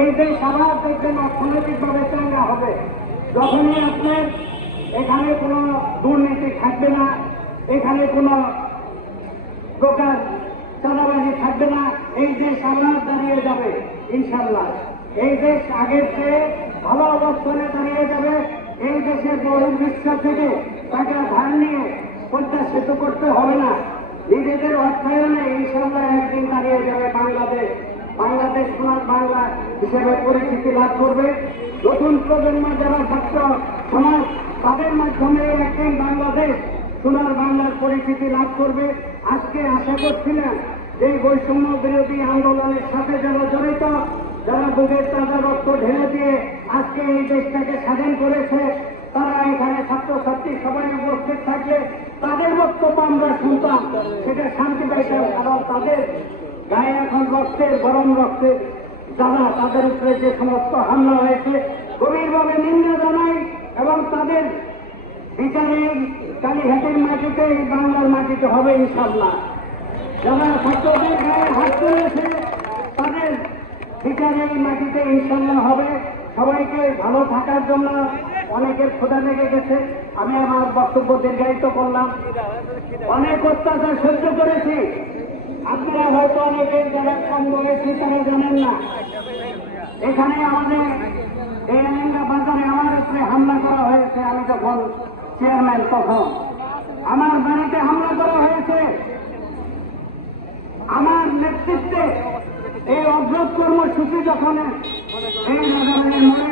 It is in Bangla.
এই দেশ আবার দেখবেন অর্থনৈতিকভাবে চাঙ্গা হবে। যখনই আপনার এখানে কোনো দুর্নীতি থাকবে না, এখানে কোনো প্রকার চাঁদাবাজি থাকবে না, এই দেশ আবার দাঁড়িয়ে যাবে ইনশাল্লাহ এই দেশ আগের চেয়ে ভালো অবস্থানে দাঁড়িয়ে যাবে। এই দেশের বহির্বিশ্ব থেকে টাকা ধার নিয়ে প্রত্যাশিত করতে হবে না। নিজেদের অর্থায়নে ইনশাল্লাহ একদিন দাঁড়িয়ে যাবে বাংলাদেশ বাংলাদেশ সোনার বাংলা হিসেবে পরিচিতি লাভ করবে। নতুন প্রজন্ম যারা ছাত্র সমাজ, তাদের মাধ্যমে একদিন বাংলাদেশ, সোনার বাংলার পরিচিতি লাভ করবে। আজকে আশা করছিলেন যে বৈষম্য বিরোধী আন্দোলনের সাথে যারা জড়িত, যারা বুকের তাজা রক্ত ঢেলে দিয়ে আজকে এই দেশটাকে স্বাধীন করেছে, তারা এখানে ছাত্রছাত্রী সবাই উপস্থিত থাকলে তাদের বক্তব্য আমরা শুনতাম। সেটা শান্তি পাইতাম, কারণ তাদের গায়ে এখন রক্তের, গরম রক্তের যারা তাদের উপরে যে সমস্ত হামলা হয়েছে, গভীরভাবে নিন্দা জানাই এবং তাদের বিচারে কালীঘাটের মাটিতে, বাংলার মাটিতে হবে ইনশাল্লাহ যারা ছাত্রদের গায়ে হাত তুলেছে, তাদের বিচারে এই মাটিতে ইনশাল্লাহ হবে। সবাইকে ভালো থাকার জন্য অনেকের ক্ষুধা লেগে গেছে। আমি আমার বক্তব্য দীর্ঘায়িত করলাম। অনেক অত্যাচার সহ্য করেছি। আপনারা হয়তো অনেকের যারা কম বয়সী তারা জানেন না। এখানে আমাদের এই এলেঙ্গা বাজারে আমার উপরে হামলা করা হয়েছে, আমি যখন চেয়ারম্যান তখন। আমার বাড়িতে হামলা করা হয়েছে। আমার নেতৃত্বে এই অগ্রত কর্মসূচি যখন এই মোড়ে